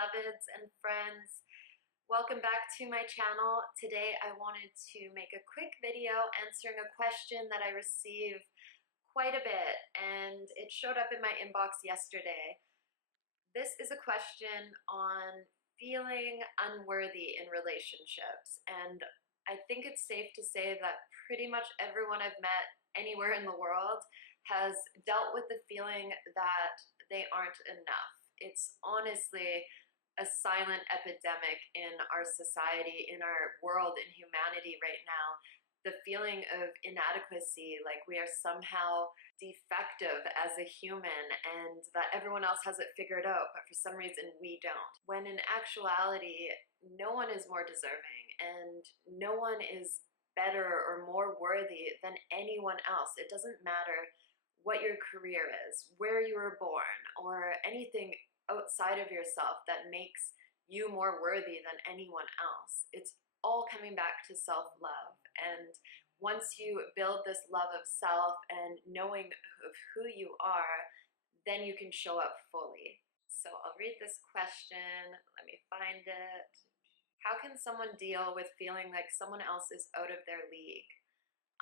beloveds and friends. Welcome back to my channel. Today I wanted to make a quick video answering a question that I receive quite a bit, and it showed up in my inbox yesterday. This is a question on feeling unworthy in relationships, and I think it's safe to say that pretty much everyone I've met anywhere in the world has dealt with the feeling that they aren't enough. It's honestly a silent epidemic in our society, in our world, in humanity right now. The feeling of inadequacy, like we are somehow defective as a human and that everyone else has it figured out, but for some reason we don't. When in actuality, no one is more deserving and no one is better or more worthy than anyone else. It doesn't matter what your career is, where you were born, or anything outside of yourself that makes you more worthy than anyone else. It's all coming back to self-love. And once you build this love of self and knowing of who you are, then you can show up fully. So I'll read this question. Let me find it. How can someone deal with feeling like someone else is out of their league?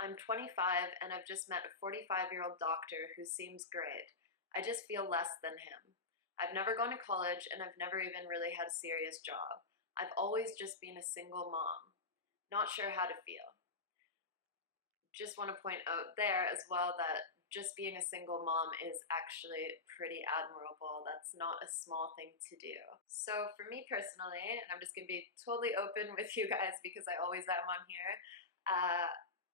I'm 25 and I've just met a 45-year-old doctor who seems great. I just feel less than him. I've never gone to college and I've never even really had a serious job. I've always just been a single mom. Not sure how to feel. Just want to point out there as well that just being a single mom is actually pretty admirable. That's not a small thing to do. So for me personally, and I'm just going to be totally open with you guys because I always am on here,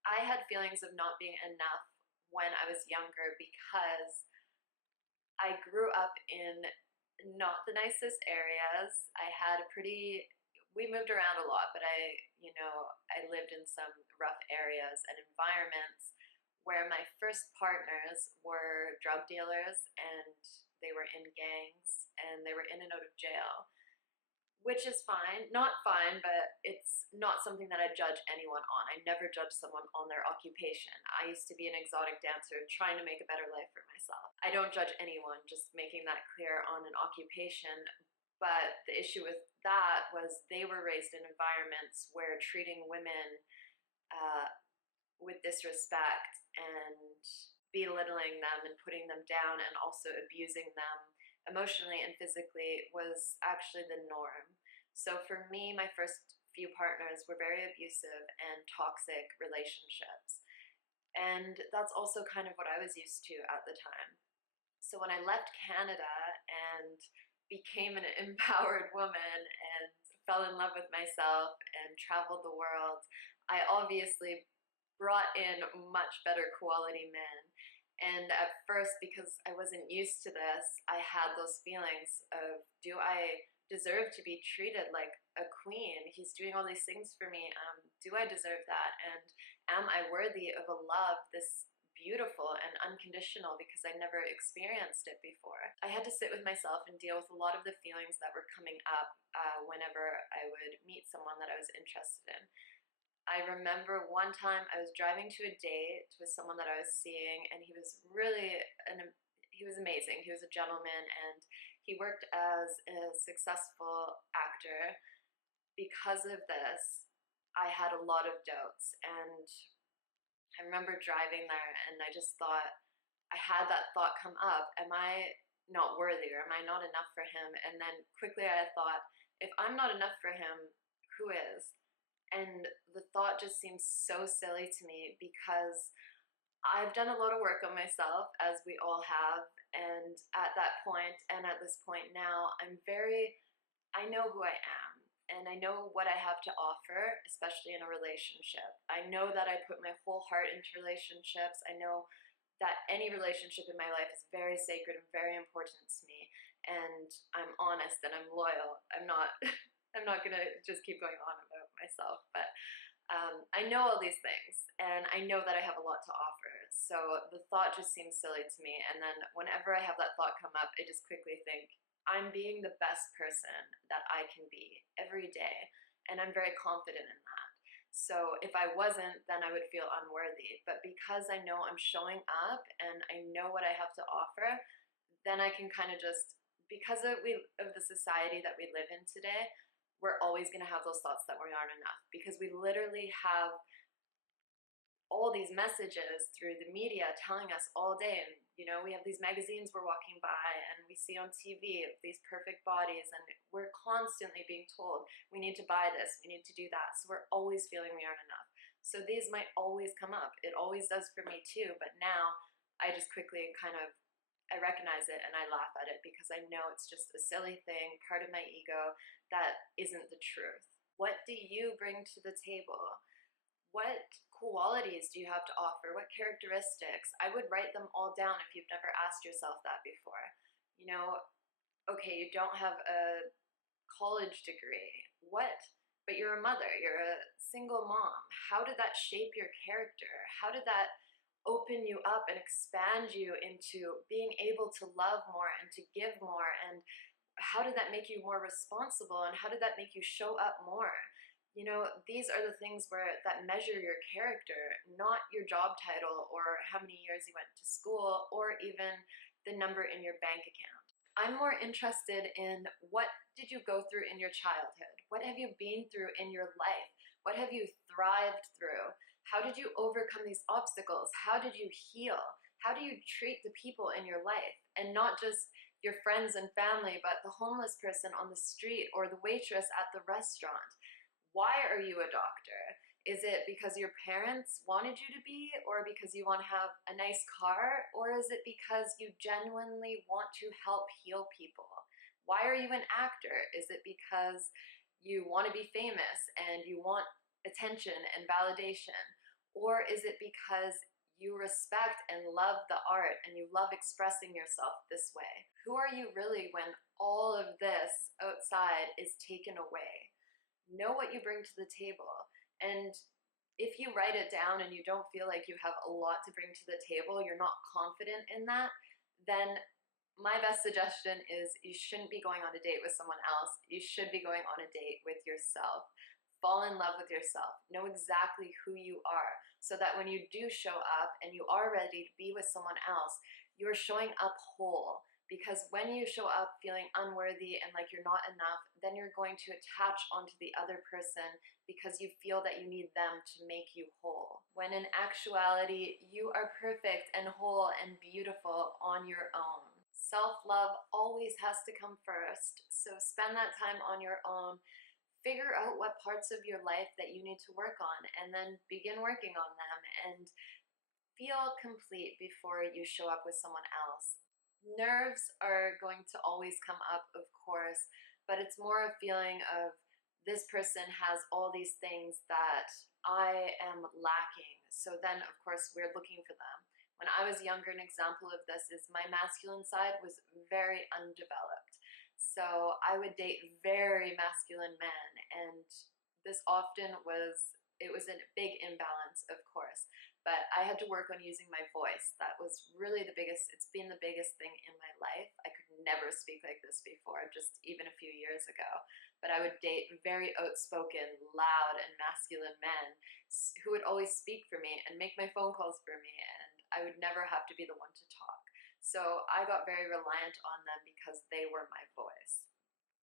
I had feelings of not being enough when I was younger because I grew up in not the nicest areas. I had we moved around a lot, but I lived in some rough areas and environments where my first partners were drug dealers and they were in gangs and they were in and out of jail. Which is fine, not fine, but it's not something that I judge anyone on. I never judge someone on their occupation. I used to be an exotic dancer trying to make a better life for myself. I don't judge anyone, just making that clear on an occupation. But the issue with that was they were raised in environments where treating women with disrespect and belittling them and putting them down and also abusing them emotionally and physically was actually the norm. So for me, my first few partners were very abusive and toxic relationships. And that's also kind of what I was used to at the time. So when I left Canada and became an empowered woman and fell in love with myself and traveled the world, I obviously brought in much better quality men. And at first, because I wasn't used to this, I had those feelings of, do I deserve to be treated like a queen? He's doing all these things for me. Do I deserve that? And am I worthy of a love this beautiful and unconditional, because I never experienced it before? I had to sit with myself and deal with a lot of the feelings that were coming up whenever I would meet someone that I was interested in. I remember one time I was driving to a date with someone that I was seeing, and he was amazing. He was a gentleman and he worked as a successful actor. Because of this, I had a lot of doubts, and I remember driving there and I just thought, I had that thought come up, am I not worthy or am I not enough for him? And then quickly I thought, if I'm not enough for him, who is? And the thought just seems so silly to me because I've done a lot of work on myself, as we all have, and at that point and at this point now, I know who I am and I know what I have to offer, especially in a relationship. I know that I put my whole heart into relationships. I know that any relationship in my life is very sacred and very important to me, and I'm honest and I'm loyal. I'm not gonna just keep going on about myself, but I know all these things and I know that I have a lot to offer. So the thought just seems silly to me. And then whenever I have that thought come up, I just quickly think, I'm being the best person that I can be every day. And I'm very confident in that. So if I wasn't, then I would feel unworthy. But because I know I'm showing up and I know what I have to offer, then I can kind of just because of the society that we live in today, we're always going to have those thoughts that we aren't enough, because we literally have all these messages through the media telling us all day. And we have these magazines we're walking by and we see on TV these perfect bodies, and we're constantly being told we need to buy this, we need to do that. So we're always feeling we aren't enough. So these might always come up. It always does for me too, but now I just quickly I recognize it and I laugh at it, because I know it's just a silly thing, part of my ego, that isn't the truth. What do you bring to the table? What qualities do you have to offer? What characteristics? I would write them all down if you've never asked yourself that before. Okay, you don't have a college degree. What? But you're a mother, you're a single mom. How did that shape your character? How did that open you up and expand you into being able to love more and to give more? And how did that make you more responsible? And how did that make you show up more? These are the things that measure your character, not your job title or how many years you went to school or even the number in your bank account. I'm more interested in, what did you go through in your childhood? What have you been through in your life? What have you thrived through? How did you overcome these obstacles? How did you heal? How do you treat the people in your life? And not just your friends and family, but the homeless person on the street or the waitress at the restaurant. Why are you a doctor? Is it because your parents wanted you to be, or because you want to have a nice car, or is it because you genuinely want to help heal people? Why are you an actor? Is it because you want to be famous and you want attention and validation? Or is it because you respect and love the art and you love expressing yourself this way? Who are you really when all of this outside is taken away? Know what you bring to the table. And if you write it down and you don't feel like you have a lot to bring to the table, you're not confident in that, then my best suggestion is you shouldn't be going on a date with someone else. You should be going on a date with yourself. Fall in love with yourself. Know exactly who you are, so that when you do show up and you are ready to be with someone else, you're showing up whole. Because when you show up feeling unworthy and like you're not enough, then you're going to attach onto the other person because you feel that you need them to make you whole. When in actuality, you are perfect and whole and beautiful on your own. Self-love always has to come first, so spend that time on your own. Figure out what parts of your life that you need to work on, and then begin working on them, and feel complete before you show up with someone else. Nerves are going to always come up, of course, but it's more a feeling of, this person has all these things that I am lacking. So then, of course, we're looking for them. When I was younger, an example of this is my masculine side was very undeveloped. So I would date very masculine men, and this often it was a big imbalance, of course, but I had to work on using my voice. That was really it's been the biggest thing in my life. I could never speak like this before, just even a few years ago, but I would date very outspoken, loud, and masculine men who would always speak for me and make my phone calls for me, and I would never have to be the one to talk. So I got very reliant on them because they were my voice.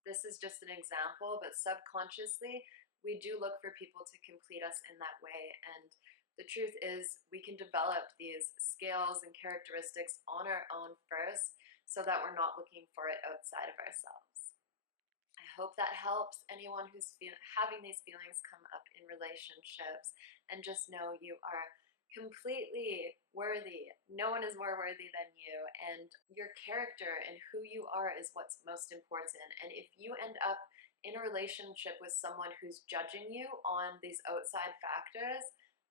This is just an example, but subconsciously, we do look for people to complete us in that way. And the truth is, we can develop these skills and characteristics on our own first, so that we're not looking for it outside of ourselves. I hope that helps anyone who's having these feelings come up in relationships. And just know you are completely worthy. No one is more worthy than you, and your character and who you are is what's most important. And if you end up in a relationship with someone who's judging you on these outside factors,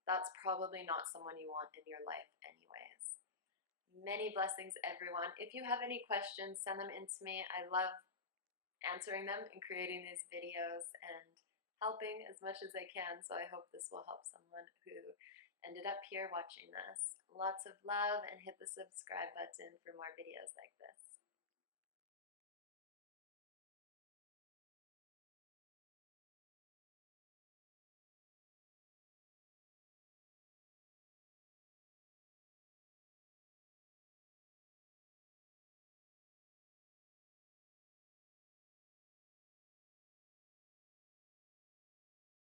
that's probably not someone you want in your life anyways. Many blessings, everyone. If you have any questions, send them in to me. I love answering them and creating these videos and helping as much as I can. So I hope this will help someone who ended up here watching this. Lots of love, and hit the subscribe button for more videos like this.